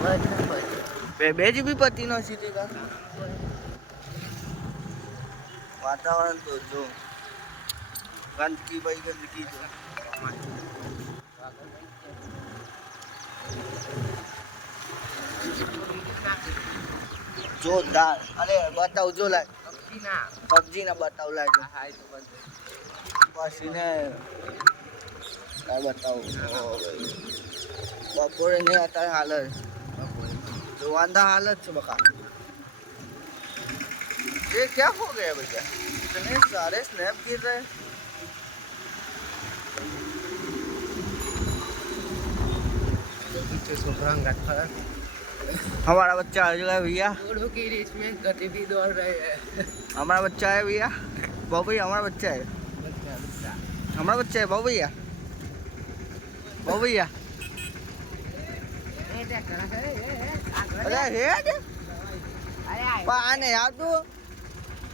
બે જીબી પતિ નો સીધી કા વાતાવરણ તો જો ગંદકી ભાઈ ગંદકી જો જોરદાર અરે બતાવ જો લાગ પબજી ના બતાવ લાગે પછી ને બતાવું બપોરે ને અત્યારે હાલ જ જોવાના हाल है बका ये क्या हो गया भैया इतने सारे स्नैप गिर रहे हमारा बच्चा आ गया भैया घोड़ों की रेस में गधे भी दौड़ रहे हैं हमारा बच्चा है भैया बाबू भैया हमारा बच्चा है हमारा बच्चा है बाबू भैया बाबू भैया अरे हेड पाने यार तू